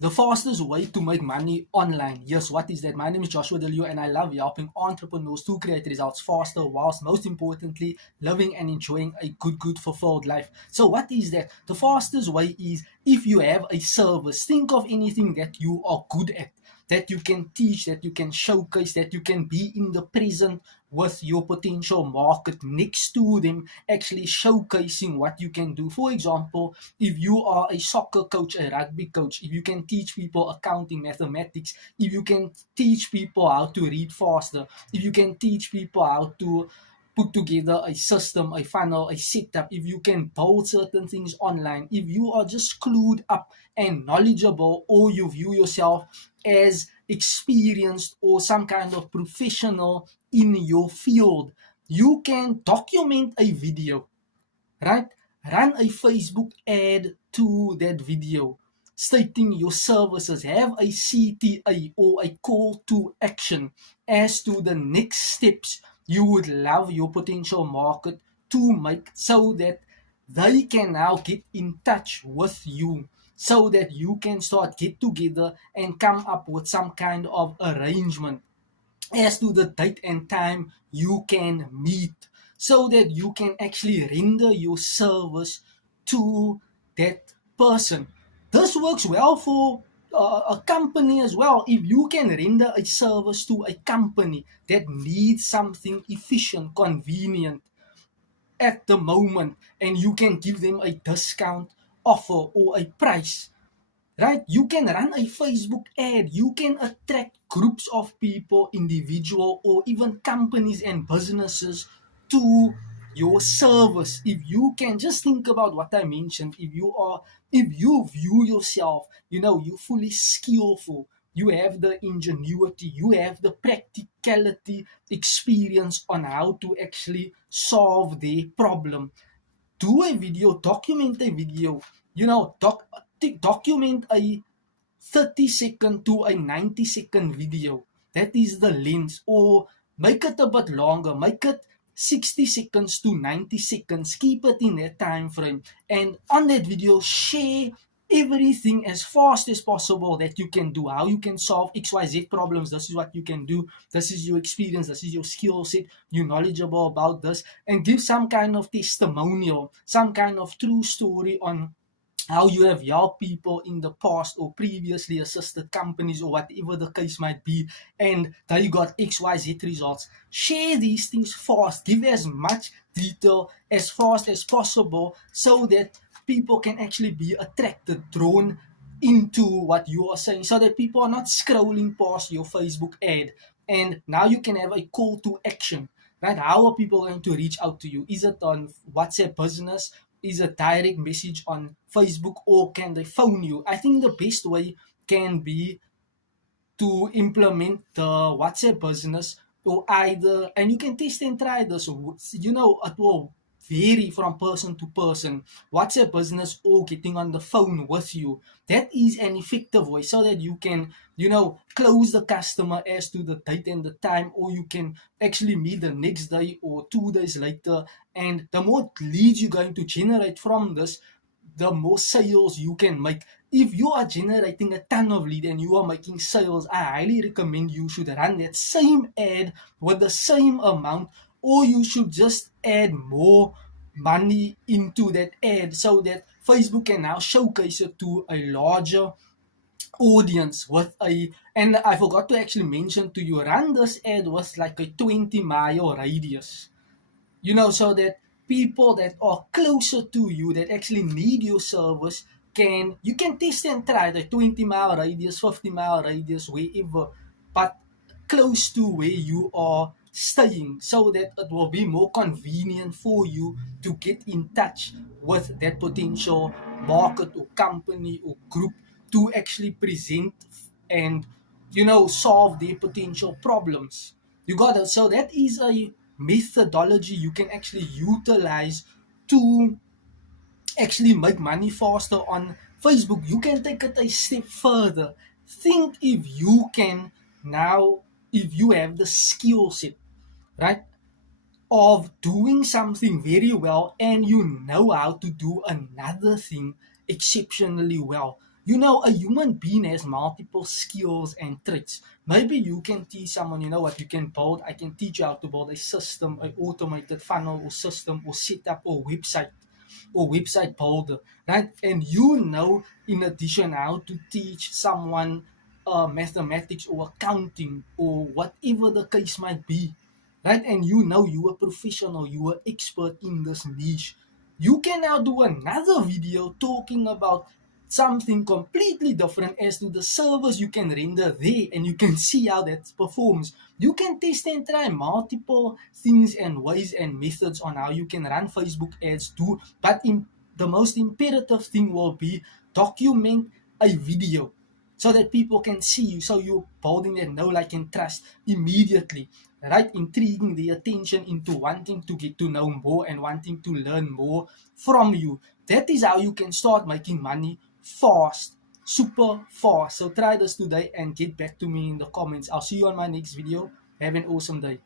The fastest way to make money online. Yes, what is that? My name is Joshua Delio and I love helping entrepreneurs to create results faster whilst most importantly living and enjoying a good fulfilled life. So what is that? The fastest way is if you have a service, think of anything that you are good at, that you can teach, that you can showcase, that you can be in the present with your potential market next to them, actually showcasing what you can do. For example, if you are a soccer coach, a rugby coach, if you can teach people accounting, mathematics, if you can teach people how to read faster, if you can teach people how to put together a system, a funnel, a setup, if you can build certain things online, if you are just clued up and knowledgeable, or you view yourself as experienced or some kind of professional in your field, you can document a video, right? Run a Facebook ad to that video stating your services, have a CTA or a call to action as to the next steps you would love your potential market to make, so that they can now get in touch with you, so that you can start get together and come up with some kind of arrangement as to the date and time you can meet, so that you can actually render your service to that person. This works well for a company as well. If you can render a service to a company that needs something efficient, convenient at the moment, and you can give them a discount offer or a price, right? You can run a Facebook ad, you can attract groups of people, individual or even companies and businesses to your service. If you can just think about what I mentioned, if you view yourself, you're fully skillful, you have the ingenuity, you have the practicality experience on how to actually solve the problem, do a video, document a video, document a 30-second to a 90-second video. That is the length. Or make it a bit longer, make it 60 seconds to 90 seconds, keep it in that time frame. And on that video, share everything as fast as possible that you can do, how you can solve XYZ problems. This is what you can do, this is your experience, this is your skill set, you're knowledgeable about this, and give some kind of testimonial, some kind of true story on how you have helped people in the past or previously assisted companies or whatever the case might be, and that you got XYZ results. Share these things fast, give as much detail as fast as possible, so that people can actually be attracted, drawn into what you are saying, so that people are not scrolling past your Facebook ad. And now you can have a call to action, right? How are people going to reach out to you? Is it on WhatsApp business? Is a direct message on Facebook, or can they phone you? I think the best way can be to implement the WhatsApp business, or either, and you can test and try this, it will vary from person to person. WhatsApp business or getting on the phone with you, that is an effective way, so that you can, close the customer as to the date and the time, or you can actually meet the next day or 2 days later. And the more leads you're going to generate from this, the more sales you can make. If you are generating a ton of lead and you are making sales, I highly recommend you should run that same ad with the same amount, or you should just add more money into that ad, so that Facebook can now showcase it to a larger audience with a, and I forgot to actually mention to you, run this ad with like a 20-mile radius, so that people that are closer to you, that actually need your service, you can test and try the 20-mile radius, 50-mile radius, wherever, but close to where you are staying, so that it will be more convenient for you to get in touch with that potential market or company or group, to actually present and solve their potential problems. You got it. So that is a methodology you can actually utilize to actually make money faster on Facebook. You can take it a step further. Think if you can now, if you have the skill set, right, of doing something very well, and you know how to do another thing exceptionally well. You know, a human being has multiple skills and traits. Maybe you can teach someone, you know what, you can build, I can teach you how to build a system, an automated funnel or system or setup or website builder, right? And you know, in addition, how to teach someone mathematics or accounting or whatever the case might be, right? And you know, you are professional, you are expert in this niche. You can now do another video talking about something completely different as to the service you can render there, and you can see how that performs. You can test and try multiple things and ways and methods on how you can run Facebook ads too, but the most imperative thing will be document a video so that people can see you, so you're building that know, like, and trust immediately, right? Intriguing the attention into wanting to get to know more and wanting to learn more from you. That is how you can start making money fast, super fast. So try this today and get back to me in the comments. I'll see you on my next video. Have an awesome day.